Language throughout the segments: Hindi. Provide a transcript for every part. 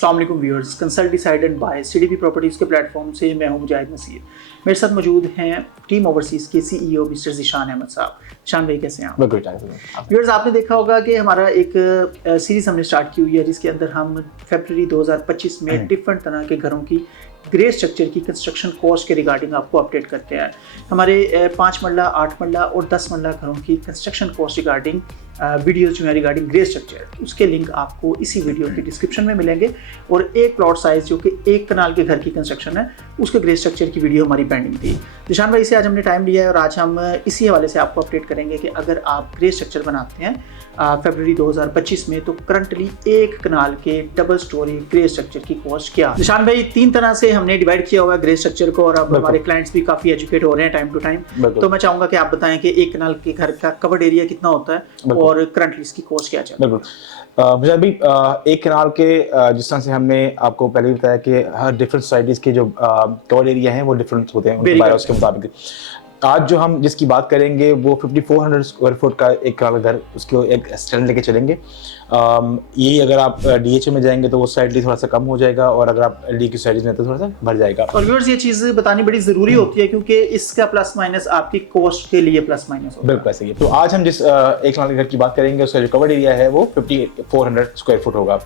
अस्सलाम वालेकुम viewers, consult decided by CDP properties के प्लेटफॉर्म से मैं हूं मुजाहिद नसीर। मेरे साथ मौजूद हैं टीम ओवरसीज़ के सीईओ मिस्टर ज़ीशान अहमद साहब। ज़ीशान भाई कैसे हैं आप? व्यूअर्स, आपने देखा होगा कि हमारा एक सीरीज़ हमने स्टार्ट की हुई है जिसके अंदर हम फरवरी 2025 में डिफरेंट तरह के घरों की ग्रे स्ट्रक्चर की कंस्ट्रक्शन कॉस्ट के रिगार्डिंग आपको अपडेट करते हैं। हमारे 5 मरला, 8 मरला और 10 मरला घरों की कंस्ट्रक्शन कॉस्ट रिगार्डिंग वीडियोज़ जो है रिगार्डिंग ग्रे स्ट्रक्चर, उसके लिंक आपको इसी वीडियो की डिस्क्रिप्शन में मिलेंगे। और एक प्लॉट साइज़ जो कि 1 कनाल के घर की कंस्ट्रक्शन है, उसके ग्रे स्ट्रक्चर की वीडियो हमारी पेंडिंग थी। ज़ीशान भाई से आज हमने टाइम लिया है और आज हम इसी हवाले से आपको अपडेट करेंगे कि अगर आप ग्रे स्ट्रक्चर बनाते हैं फरवरी 2025 में, तो करंटली 1 कनाल के डबल स्टोरी ग्रे स्ट्रक्चर की कॉस्ट क्या है। ज़ीशान भाई, 3 तरह से हमने डिवाइड किया हुआ है ग्रे स्ट्रक्चर को और अब हमारे क्लाइंट्स भी काफ़ी एजुकेट हो रहे हैं टाइम टू टाइम। तो मैं चाहूँगा कि आप बताएं कि 1 कनाल के घर का कवर्ड एरिया कितना होता है और करंटली इसकी कॉस्ट क्या चल रही है। मुझे अभी 1 कनाल के जिस तरह से हमने आपको पहले भी बताया कि हर डिफरेंट सोसाइटीज़ के जो कवर्ड एरिया हैं वो डिफरेंट होते हैं उसके मुताबिक। आज जो हम जिसकी बात करेंगे वो 5400 स्क्वायर फुट का 1 कनाल घर, उसको एक स्टैंड लेके चलेंगे। यही अगर आप डीएचए में जाएंगे तो वो स्लाइडली थोड़ा सा कम हो जाएगा और अगर आप एलडी की साइड में तो थोड़ा सा बढ़ जाएगा। और व्यूअर्स, ये चीज़ बतानी बड़ी ज़रूरी होती है क्योंकि इसका प्लस माइनस आपकी कॉस्ट के लिए प्लस माइनस होता है। बिल्कुल ऐसे ही। तो आज हम जिस 1 कनाल के घर की बात करेंगे उसका जो कवर्ड एरिया है वो 5400 स्क्वायर फुट होगा।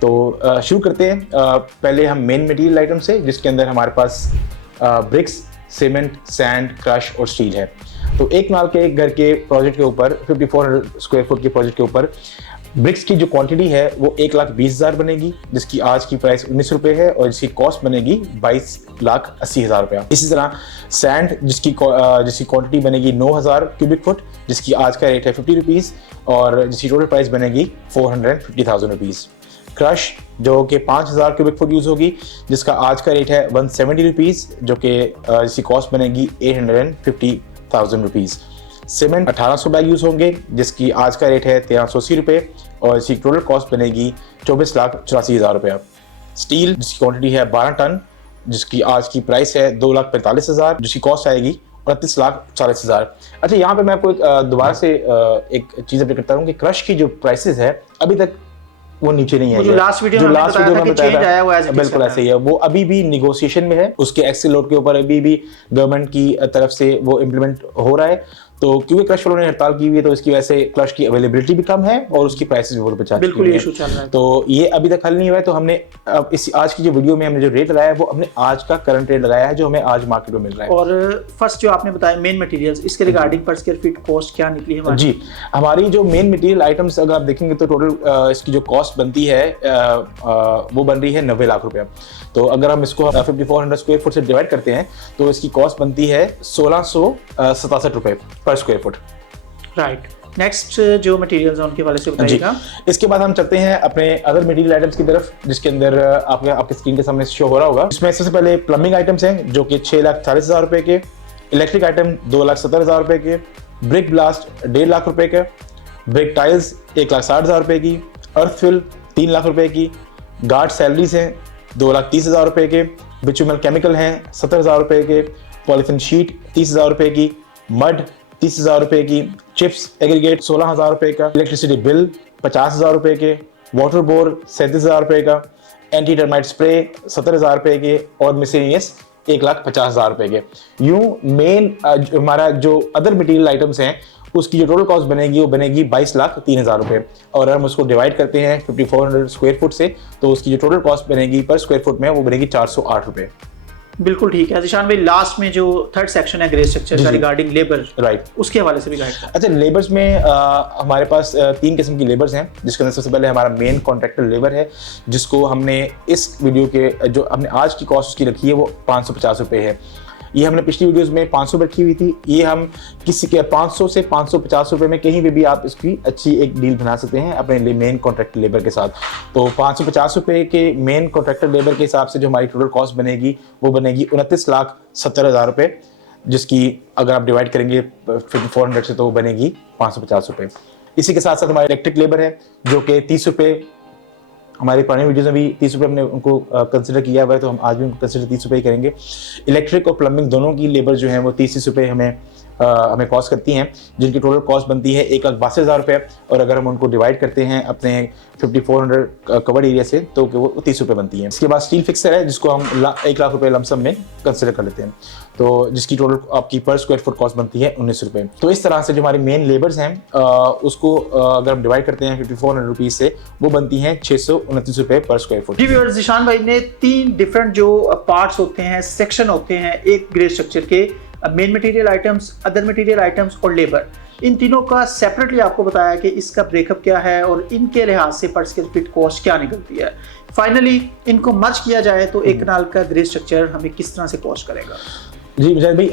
तो शुरू करते हैं पहले हम मेन मटेरियल आइटम से, जिसके अंदर हमारे पास ब्रिक्स, सीमेंट, सैंड, क्रश और स्टील है। तो 1 कनाल के एक घर के प्रोजेक्ट के ऊपर 5400 स्क्वायर फुट के प्रोजेक्ट के ऊपर ब्रिक्स की जो क्वांटिटी है वो 1,20,000 बनेगी, जिसकी आज की प्राइस 19 रुपये है और जिसकी कॉस्ट बनेगी 22,80,000 रुपया। इसी तरह सैंड जिसकी क्वांटिटी बनेगी 9,000 क्यूबिक फुट, जिसकी आज का रेट है 50 रुपीज़ और जिसकी टोटल प्राइस बनेगी 450,000 रुपीज़। क्रश जो कि 5,000 क्यूबिक फुट यूज़ होगी, जिसका आज का रेट है 170 रुपीज़, जो कि जिसकी कॉस्ट बनेगी 850,000 रुपीज़। सीमेंट 1800 बैग यूज़ होंगे, जिसकी आज का रेट है 1380 रुपये और इसकी टोटल कॉस्ट बनेगी 24,84,000 रुपया। स्टील जिसकी क्वांटिटी है 12 टन, जिसकी आज की प्राइस है 2,45,000, जिसकी कॉस्ट आएगी 29,40,000। अच्छा, यहाँ पे मैं आपको दोबारा से एक चीज़ अपडेट करता हूँ कि क्रश की जो प्राइसेस है अभी तक वो नीचे नहीं है। जो लास्ट वीडियो में बताया था कि चेंज आया हुआ है, बिल्कुल ऐसे ही है। वो अभी भी निगोशिएशन में है, उसके एक्सेल लोड के ऊपर अभी भी गवर्नमेंट की तरफ से वो इम्प्लीमेंट हो रहा है। तो क्योंकि क्रश वालों ने हड़ताल की हुई है तो इसकी वजह से क्रश की अवेलेबिलिटी भी कम है और उसकी प्राइसेस भी बहुत बचा बिल्कुल इशू चल रहा है। तो ये अभी तक हल नहीं हुआ है। तो हमने इस आज की जो वीडियो में हमने जो रेट लगाया है वो हमने आज का करंट रेट लगाया है जो हमें आज मार्केट में मिल रहा है। और फर्स्ट जो आपने बताया मेन मटेरियल्स, इसके रिगार्डिंग पर स्क्वायर फीट कॉस्ट क्या निकली है जी? हमारी जो मेन मटेरियल आइटम्स अगर आप देखेंगे तो टोटल इसकी जो कॉस्ट बनती है वो बन रही है 90 लाख रुपया। तो अगर हम इसको 5400 स्क्वायर फुट से डिवाइड करते हैं तो इसकी कॉस्ट बनती है 1667 रुपये पर स्क्वायर फुट। राइट। नेक्स्ट जो मटेरियल्स हैं उनके वाले से बताइएगा। इसके बाद हम चलते हैं अपने अदर मटेरियल आइटम्स की तरफ, जिसके अंदर आपके स्क्रीन के सामने शो हो रहा होगा। इसमें सबसे पहले प्लम्बिंग आइटम्स हैं जो कि 6,40,000 रुपए के, इलेक्ट्रिक आइटम 2,70,000 रुपए के, ब्रिक ब्लास्ट 1.5 लाख रुपए के, ब्रिक टाइल्स 1,60,000 रुपए की, अर्थ फिल 3 लाख रुपए की, गार्ड सैलरीज हैं 2,30,000 रुपए के, बिचुमल केमिकल हैं 70,000 रुपए के, पॉलीथिन शीट 30,000 रुपए की, मड 30,000 रुपए की, चिप्स एग्रीगेट 16,000 रुपए का, इलेक्ट्रिसिटी बिल 50,000 रुपए के, वाटर बोर 37,000 रुपए का, एंटी टर्माइट स्प्रे 70,000 रुपए के और मिसलेनियस 1,50,000 रुपए के। यूं मेन हमारा जो अदर मटेरियल आइटम्स हैं उसकी जो टोटल कॉस्ट बनेगी वो बनेगी 22,03,000 रुपए। और अगर हम उसको डिवाइड करते हैं 5400 स्क्वायर फुट से तो उसकी जो टोटल कॉस्ट बनेगी पर स्क्वायर फुट में वो बनेगी 408 रुपए। बिल्कुल ठीक है। ज़ीशान भाई, लास्ट में जो थर्ड सेक्शन है ग्रे स्ट्रक्चर का रिगार्डिंग लेबर, राइट, उसके हवाले से भी गाइड करें। अच्छा, लेबर्स में हमारे पास 3 किस्म की लेबर्स हैं, जिसके अंदर सबसे पहले हमारा मेन कॉन्ट्रैक्टर लेबर है, जिसको हमने इस वीडियो के जो हमने आज की कॉस्ट उसकी रखी है वो 550 रुपये है। ये हमने पिछली वीडियोस में 500 रखी हुई थी। ये हम किसी के 500 से 550 रुपये में कहीं पे भी आप इसकी अच्छी एक डील बना सकते हैं अपने मेन कॉन्ट्रैक्टर लेबर के साथ। तो 550 रुपये के मेन कॉन्ट्रैक्टर लेबर के हिसाब से जो हमारी टोटल कॉस्ट बनेगी वो बनेगी 29,70,000 रुपये, जिसकी अगर आप डिवाइड करेंगे 5400 से तो वो बनेगी 550 रुपये। इसी के साथ साथ हमारे इलेक्ट्रिक लेबर है जो कि 30 रुपये, हमारी पुरानी वीडियोज़ में भी 30 रुपये हमने उनको कंसिडर किया हुआ है, तो हम आज भी उनको कंसिडर 30 रुपये ही करेंगे। इलेक्ट्रिक और प्लम्बिंग दोनों की लेबर जो है वो 30 रुपये हमें हमें कॉस्ट करती हैं, जिनकी टोटल कॉस्ट बनती है 1,62,000 रुपये। और अगर हम उनको डिवाइड करते हैं अपने 5400 कवर्ड एरिया से तो वो 30 रुपये बनती है। इसके बाद स्टील फिक्सर है जिसको हम 1 लाख रुपये लमसम में कंसिडर कर लेते हैं, तो जिसकी टोटल आपकी पर स्क्वायर फुट कॉस्ट बनती है 19 रुपये। तो इस तरह से जो हमारी मेन लेबर्स हैं उसको अगर हम डिवाइड करते हैं 5400 रुपीज़ से, वो बनती हैं 629 रुपये पर स्क्वायर फुट। जी व्यूअर्स, जिशान भाई ने 3 डिफरेंट जो पार्ट्स होते हैं, सेक्शन होते हैं एक ग्रे स्ट्रक्चर के, main material items, other material items और लेबर, इन तीनों का सेपरेटली आपको बताया कि इसका ब्रेकअप क्या है और इनके लिहाज से पर स्क्वायर फीट कॉस्ट क्या निकलती है। फाइनली इनको मर्ज किया जाए तो एक कनाल का ग्रे स्ट्रक्चर हमें किस तरह से कॉस्ट करेगा? जी मुजाहिद भाई,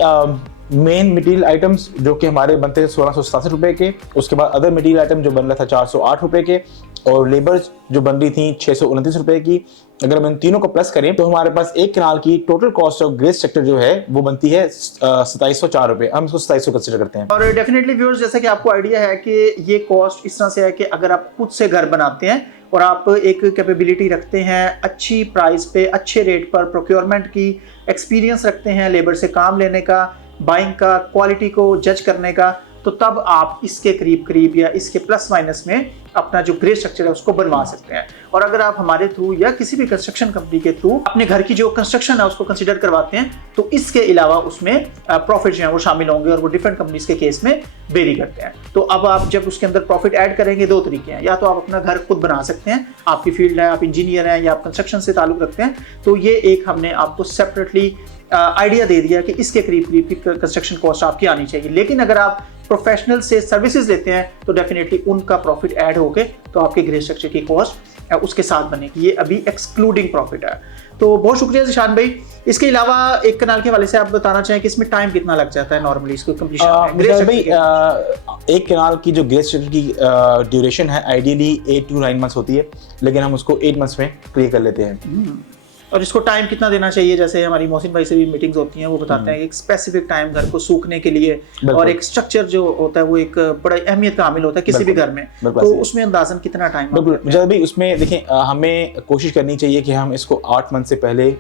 मेन मटेरियल आइटम्स जो कि हमारे बनते हैं 1667 रुपये के, उसके बाद अदर मटेरियल आइटम जो बन रहा था 408 रुपये के, और लेबर्स जो बन रही थी 629 रुपये की। अगर हम इन तीनों को प्लस करें तो हमारे पास एक कनाल की total cost of grey structure जो है वो बनती है 2704 रुपये। हम इसको 2700 कंसिडर करते हैं। और डेफिनेटली व्यूअर्स, जैसा कि आपको आइडिया है कि ये कॉस्ट इस तरह से है कि अगर आप खुद से घर बनाते हैं और आप एक कैपेबिलिटी रखते हैं अच्छी प्राइस पे, अच्छे रेट पर, प्रोक्योरमेंट की एक्सपीरियंस रखते हैं, लेबर से काम लेने का, बाइंग का, क्वालिटी को जज करने का, तो तब आप इसके करीब करीब या इसके प्लस माइनस में अपना जो ग्रे स्ट्रक्चर है उसको बनवा सकते हैं। और अगर आप हमारे थ्रू या किसी भी कंस्ट्रक्शन कंपनी के थ्रू अपने घर की जो कंस्ट्रक्शन है उसको कंसीडर करवाते हैं तो इसके अलावा उसमें प्रॉफिट जो है वो शामिल होंगे और वो डिफरेंट कंपनीज के केस में वेरी करते हैं। तो अब आप जब उसके अंदर प्रॉफिट ऐड करेंगे, 2 तरीके हैं, या तो आप अपना घर खुद बना सकते हैं, आपकी फील्ड है, आप इंजीनियर हैं या आप कंस्ट्रक्शन से ताल्लुक रखते हैं, तो ये एक हमने आपको सेपरेटली आइडिया दे दिया कि इसके करीब करीब की कंस्ट्रक्शन कॉस्ट आपकी आनी चाहिए। लेकिन अगर आप प्रोफेशनल से सर्विसेज लेते हैं तो डेफिनेटली उनका प्रॉफिट ऐड होके तो आपके ग्रे स्ट्रक्चर की कॉस्ट उसके साथ बनेगी। ये अभी एक्सक्लूडिंग प्रॉफिट है। तो बहुत शुक्रिया जिशान भाई। इसके अलावा एक कनाल के वाले से आप बताना चाहें कि इसमें टाइम कितना लग जाता है नॉर्मली इसको कंप्लीशन में? एक कनाल की जो ग्रे स्ट्रक्चर की ड्यूरेशन है आइडियली 8 to 9 मंथ्स होती है, लेकिन हम उसको 8 मंथ्स में क्लियर कर लेते हैं। और इसको टाइम कितना देना चाहिए? जैसे हमारी मोहसिन भाई से भी मीटिंग्स होती हैं, वो बताते हैं कि एक स्पेसिफिक टाइम घर को सूखने के लिए, और एक स्ट्रक्चर जो होता है वो एक बड़ा अहमियत का हामिल होता है किसी भी घर में, तो उसमें अंदाजन कितना टाइम? बिल्कुल भाई, उसमें देखें हमें कोशिश करनी चाहिए कि हम इसको 8 मंथ से पहले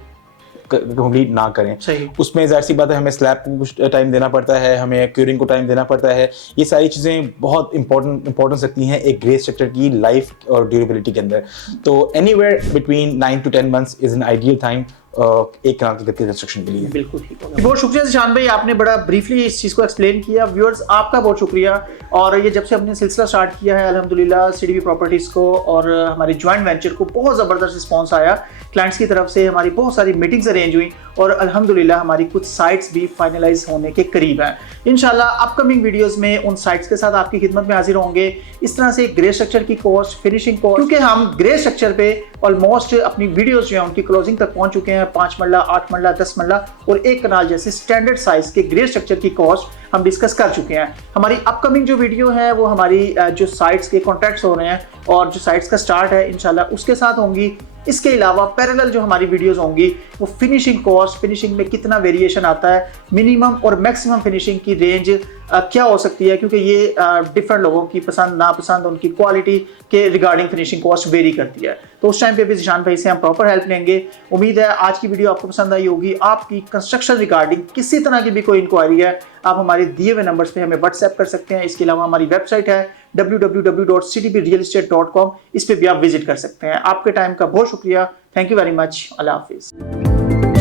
कंप्लीट ना करें। सही। उसमें जाहिर सी बात है हमें स्लैब को कुछ टाइम देना पड़ता है, हमें क्यूरिंग को टाइम देना पड़ता है। ये सारी चीज़ें बहुत इंपॉर्टेंस रखती हैं एक ग्रे स्ट्रक्चर की लाइफ और ड्यूरेबिलिटी के अंदर। तो anywhere between 9 to 10 months is an ideal time एक कनाल की कंस्ट्रक्शन के लिए। बिल्कुल ठीक होगा। बहुत शुक्रिया जिशान भाई, आपने बड़ा ब्रीफली इस चीज़ को एक्सप्लेन किया। व्यूअर्स, आपका बहुत शुक्रिया। और ये जब से हमने सिलसिला स्टार्ट किया है अल्हम्दुलिल्लाह सीडीपी प्रॉपर्टीज़ को और हमारी ज्वाइंट वेंचर को बहुत ज़बरदस्त रिस्पॉन्स आया क्लाइंट्स की तरफ से। हमारी बहुत सारी मीटिंग्स अरेंज हुई और अल्हम्दुलिल्लाह हमारी कुछ साइट्स भी फाइनलाइज होने के करीब हैं। इंशाल्लाह अपकमिंग वीडियोस में उन साइट्स के साथ आपकी खिदमत में हाजिर होंगे। इस तरह से ग्रे स्ट्रक्चर की कॉस्ट, फिनिशिंग कॉस्ट, क्योंकि हम ग्रे स्ट्रक्चर पे ऑलमोस्ट अपनी वीडियोस जो है उनकी क्लोजिंग तक पहुंच चुके हैं। 5 मरला, 8 मरला, 10 मरला और 1 कनाल जैसे स्टैंडर्ड साइज के ग्रे स्ट्रक्चर की कॉस्ट हम डिस्कस कर चुके हैं। हमारी अपकमिंग जो वीडियो है वो हमारी जो साइट्स के कॉन्ट्रैक्ट्स हो रहे हैं और जो साइट्स का स्टार्ट है इंशाल्लाह उसके साथ होंगी। इसके अलावा पैरेलल जो हमारी वीडियोस होंगी वो फिनिशिंग कॉस्ट, फिनिशिंग में कितना वेरिएशन आता है, मिनिमम और मैक्सिमम फिनिशिंग की रेंज क्या हो सकती है, क्योंकि ये डिफरेंट लोगों की पसंद नापसंद, उनकी क्वालिटी के रिगार्डिंग फिनिशिंग कॉस्ट वेरी करती है। तो उस टाइम पे भी जिशान भाई से हम प्रॉपर हेल्प लेंगे। उम्मीद है आज की वीडियो आपको पसंद आई होगी। आपकी कंस्ट्रक्शन रिगार्डिंग किसी तरह की भी कोई इंक्वायरी है, आप हमारे दिए हुए नंबर्स पे हमें व्हाट्सएप कर सकते हैं। इसके अलावा हमारी वेबसाइट है www.cdbrealestate.com, इस पे भी आप विजिट कर सकते हैं। आपके टाइम का बहुत शुक्रिया। Thank you very much. अल्लाह हाफिज़।